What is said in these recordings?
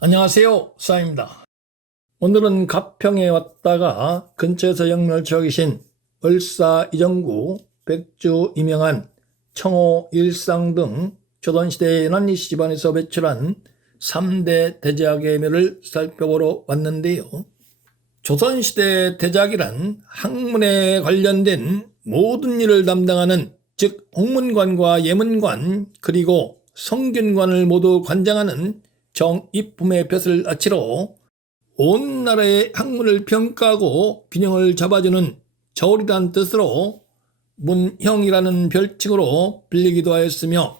안녕하세요, 수아입니다. 오늘은 가평에 왔다가 근처에서 영면을 치고 계신 을사 이정구, 백주 이명한, 청호 일상 등 조선시대 연안리씨 집안에서 배출한 3대 대작의 묘를 살펴보러 왔는데요. 조선시대 대작이란 학문에 관련된 모든 일을 담당하는, 즉 홍문관과 예문관 그리고 성균관을 모두 관장하는 정입품의 볕을 아치러 온 나라의 학문을 평가하고 균형을 잡아주는 저울이란 뜻으로 문형이라는 별칭으로 불리기도 하였으며,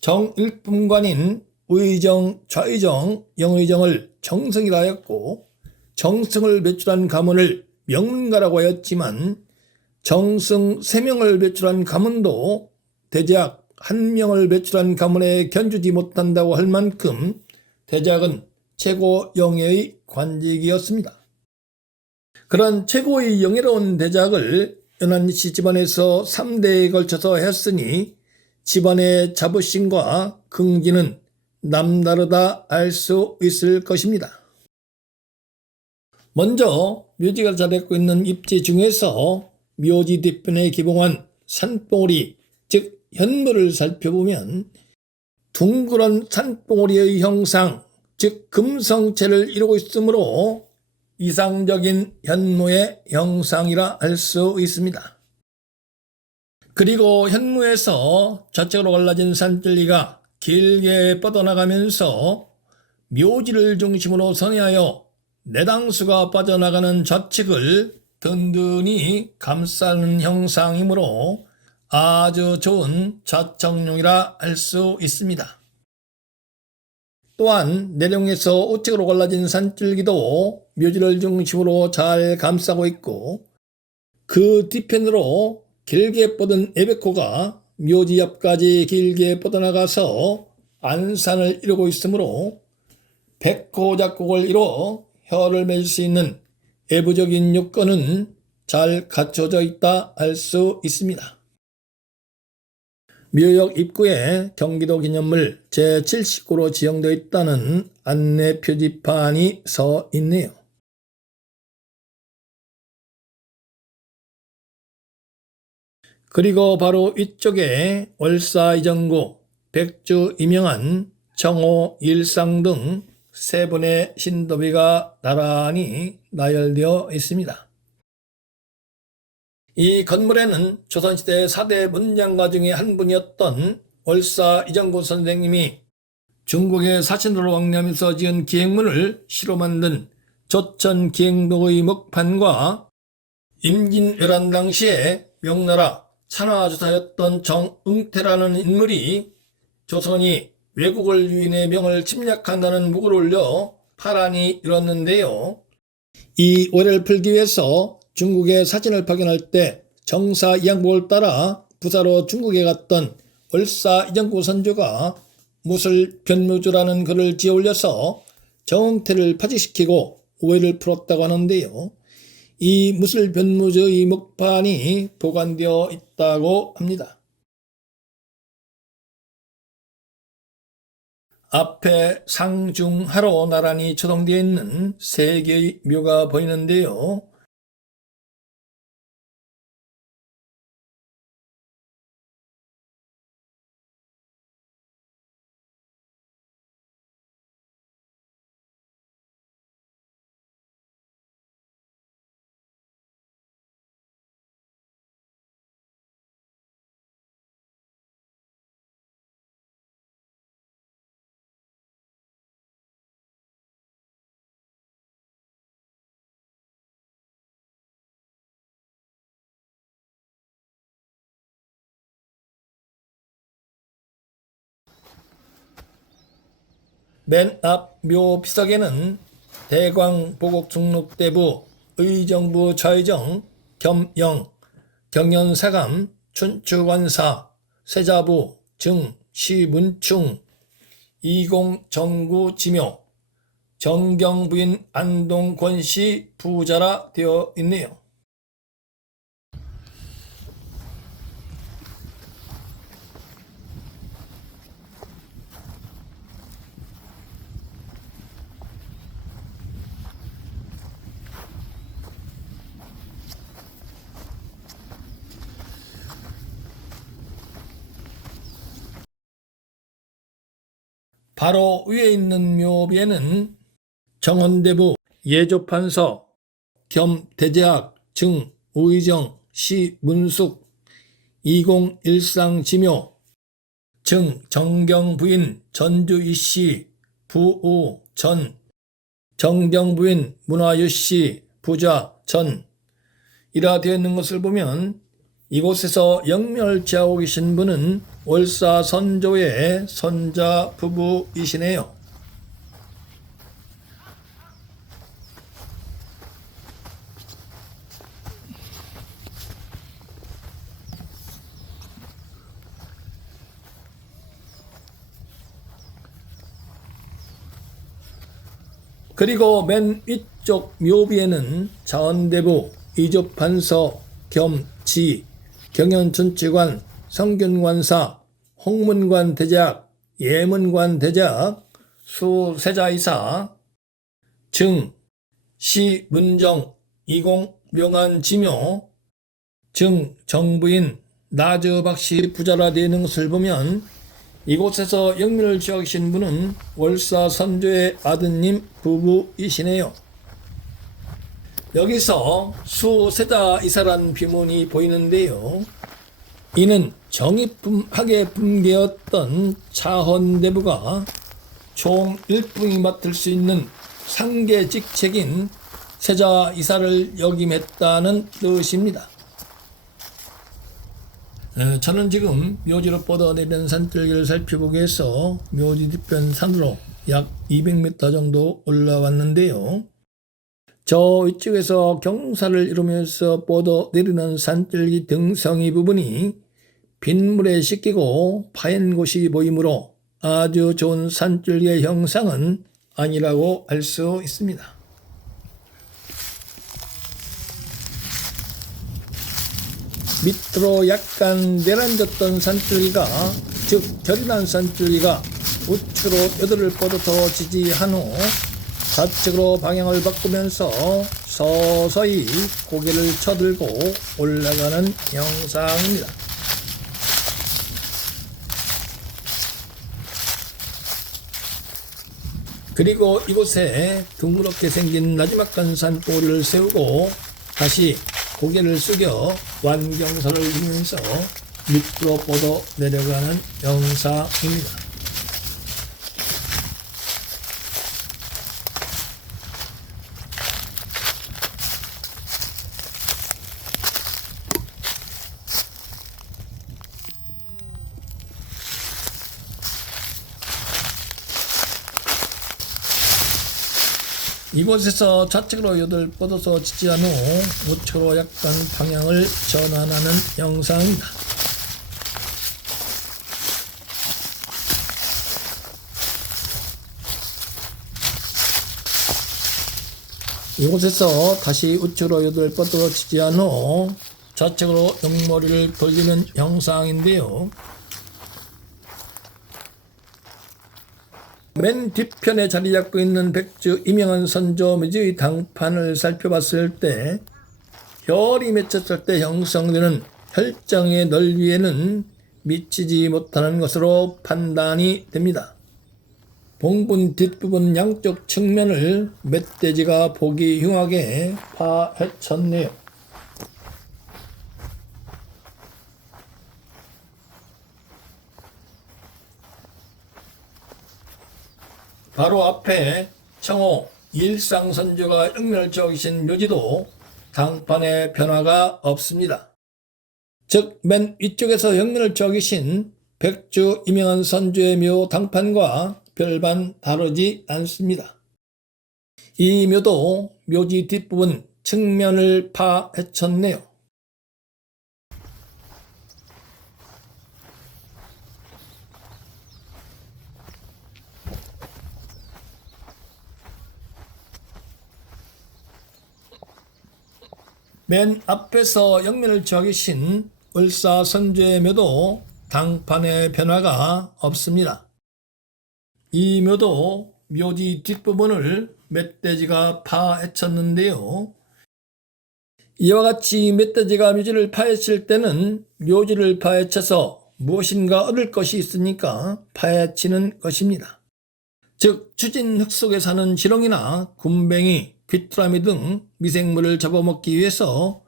정일품관인 의정, 좌의정, 영의정을 정승이라 하였고, 정승을 배출한 가문을 명문가라고 하였지만, 정승 3명을 배출한 가문도 대작 1명을 배출한 가문에 견주지 못한다고 할 만큼 대작은 최고 영예의 관직이었습니다. 그런 최고의 영예로운 대작을 연안리씨 집안에서 3대에 걸쳐서 했으니 집안의 자부심과 긍지는 남다르다 알 수 있을 것입니다. 먼저 묘지가 자리하고 있는 입지 중에서 묘지 뒤편에 기봉한 산봉우리, 즉 현무를 살펴보면 둥그런 산봉우리의 형상, 즉 금성체를 이루고 있으므로 이상적인 현무의 형상이라 할 수 있습니다. 그리고 현무에서 좌측으로 갈라진 산줄기가 길게 뻗어나가면서 묘지를 중심으로 선회하여 내당수가 빠져나가는 좌측을 든든히 감싸는 형상이므로 아주 좋은 좌청룡이라 할 수 있습니다. 또한 내룡에서 우측으로 갈라진 산줄기도 묘지를 중심으로 잘 감싸고 있고, 그 뒤편으로 길게 뻗은 애백호가 묘지 옆까지 길게 뻗어나가서 안산을 이루고 있으므로 백호 작곡을 이뤄 혀를 맺을 수 있는 애부적인 요건은 잘 갖춰져 있다 할 수 있습니다. 묘역 입구에 경기도 기념물 제79로 지정되어 있다는 안내 표지판이 서 있네요. 그리고 바로 이쪽에 월사 이정구, 백주 이명한, 청호 일상 등 3분의 신도비가 나란히 나열되어 있습니다. 이 건물에는 조선시대 4대 문장가 중에 한 분이었던 월사 이정구 선생님이 중국의 사신으로 왕래하면서 지은 기행문을 시로 만든 조천 기행도의 목판과 임진왜란 당시에 명나라 찬화주사였던 정응태라는 인물이 조선이 외국을 유인해 명을 침략한다는 묵을 올려 파란이 일었는데요. 이 오해를 풀기 위해서 중국에 사진을 파견할 때 정사 이항복을 따라 부사로 중국에 갔던 월사 이정구 선조가 무술 변무주라는 글을 지어 올려서 정응태를 파직시키고 오해를 풀었다고 하는데요. 이 무술 변무주의 목판이 보관되어 있다고 합니다. 앞에 상중하로 나란히 조성되어 있는 3개의 묘가 보이는데요. 맨 앞 묘 비석에는 대광 보국 중록대부, 의정부 좌의정, 겸영, 경연사감, 춘추관사, 세자부, 증, 시문충, 이공 정구 지묘, 정경부인 안동권씨 부자라 되어 있네요. 바로 위에 있는 묘비에는 정원대부, 예조판서, 겸 대제학, 증, 우의정, 시, 문숙, 이공일상지묘, 증, 정경부인, 전주 이씨, 부우, 전, 정경부인, 문화유씨, 부자, 전 이라 되어 있는 것을 보면 이곳에서 영멸지하고 계신 분은 월사 선조의 손자 부부이시네요. 그리고 맨 위쪽 묘비에는 자원대부, 이조판서, 겸, 지, 경연천치관, 성균관사, 홍문관 대제학, 예문관 대제학, 수세자이사, 증, 시, 문정, 이공, 명안지묘, 증, 정부인, 나저박씨 부자라 되어 있는 것을 보면 이곳에서 영면을 지으신 분은 월사 선조의 아드님 부부이시네요. 여기서 수세자이사란 비문이 보이는데요. 이는 정입하게 붕괴했던 차헌대부가 총 1풍이 맡을 수 있는 상계 직책인 세자이사를 역임했다는 뜻입니다. 저는 지금 묘지로 뻗어내린 산줄기를 살펴보기 위해서 묘지 뒤편 산으로 약 200m 정도 올라왔는데요. 저 위쪽에서 경사를 이루면서 뻗어내리는 산줄기 등성이 부분이 빗물에 씻기고 파인 곳이 보이므로 아주 좋은 산줄기의 형상은 아니라고 할 수 있습니다. 밑으로 약간 내려앉았던 산줄기가, 즉 결이 난 산줄기가 우측으로 여들을 뻗어서 지지한 후 좌측으로 방향을 바꾸면서 서서히 고개를 쳐들고 올라가는 형상입니다. 그리고 이곳에 드무럽게 생긴 나지막한 산봉우리를 세우고 다시 고개를 숙여 완경선을 이루면서 밑으로 뻗어 내려가는 형상입니다. 이곳에서 좌측으로 여들 뻗어서 지지한 후 우측으로 약간 방향을 전환하는 형상입니다. 이곳에서 다시 우측으로 여들 뻗어서 지지한 후 좌측으로 옆머리를 돌리는 형상인데요. 맨 뒤편에 자리 잡고 있는 백주 이명한 선조 묘지의 당판을 살펴봤을 때 혈이 맺혔을 때 형성되는 혈장의 넓이에는 미치지 못하는 것으로 판단이 됩니다. 봉분 뒷부분 양쪽 측면을 멧돼지가 보기 흉하게 파헤쳤네요. 바로 앞에 청호 일상선조가 영면을 지으신 묘지도 당판에 변화가 없습니다. 즉 맨 위쪽에서 영면을 지으신 백주 이명한 선조의 묘 당판과 별반 다르지 않습니다. 이 묘도 묘지 뒷부분 측면을 파헤쳤네요. 맨 앞에서 영면을 지으신 을사 선조의 묘도 당판의 변화가 없습니다. 이 묘도 묘지 뒷부분을 멧돼지가 파헤쳤는데요. 이와 같이 멧돼지가 묘지를 파헤칠 때는 묘지를 파헤쳐서 무엇인가 얻을 것이 있으니까 파헤치는 것입니다. 즉 추진 흙 속에 사는 지렁이나 굼벵이, 귀뚜라미 등 미생물을 잡아먹기 위해서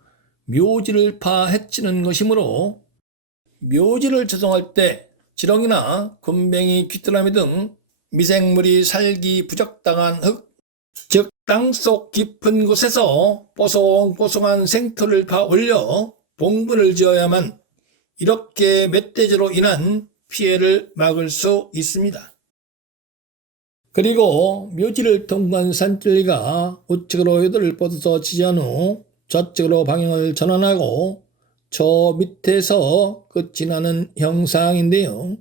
묘지를 파 해치는 것이므로 묘지를 조성할 때 지렁이나 굼벵이, 귀뚜라미 등 미생물이 살기 부적당한 흙, 즉 땅속 깊은 곳에서 뽀송뽀송한 생토를 파 올려 봉분을 지어야만 이렇게 멧돼지로 인한 피해를 막을 수 있습니다. 그리고 묘지를 통과한 산길기가 우측으로 요도를 뻗어서 지지한 후 좌측으로 방향을 전환하고 저 밑에서 끝이 나는 형상인데요.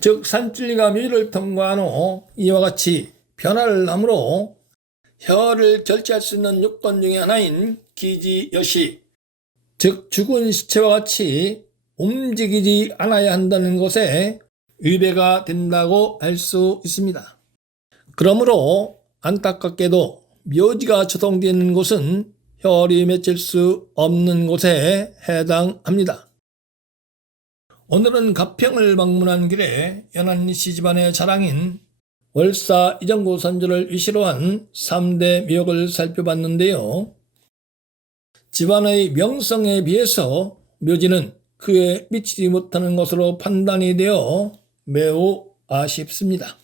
즉 산길기가 묘지를 통과한 후 이와 같이 변화를 함으로 혀를 절제할 수 있는 요건 중의 하나인 기지여시, 즉 죽은 시체와 같이 움직이지 않아야 한다는 것에 위배가 된다고 할 수 있습니다. 그러므로 안타깝게도 묘지가 조성되어 있는 곳은 혈이 맺힐 수 없는 곳에 해당합니다. 오늘은 가평을 방문한 길에 연한씨 집안의 자랑인 월사 이정구 선조를 위시로 한 3대 묘역을 살펴봤는데요. 집안의 명성에 비해서 묘지는 그에 미치지 못하는 것으로 판단이 되어 매우 아쉽습니다.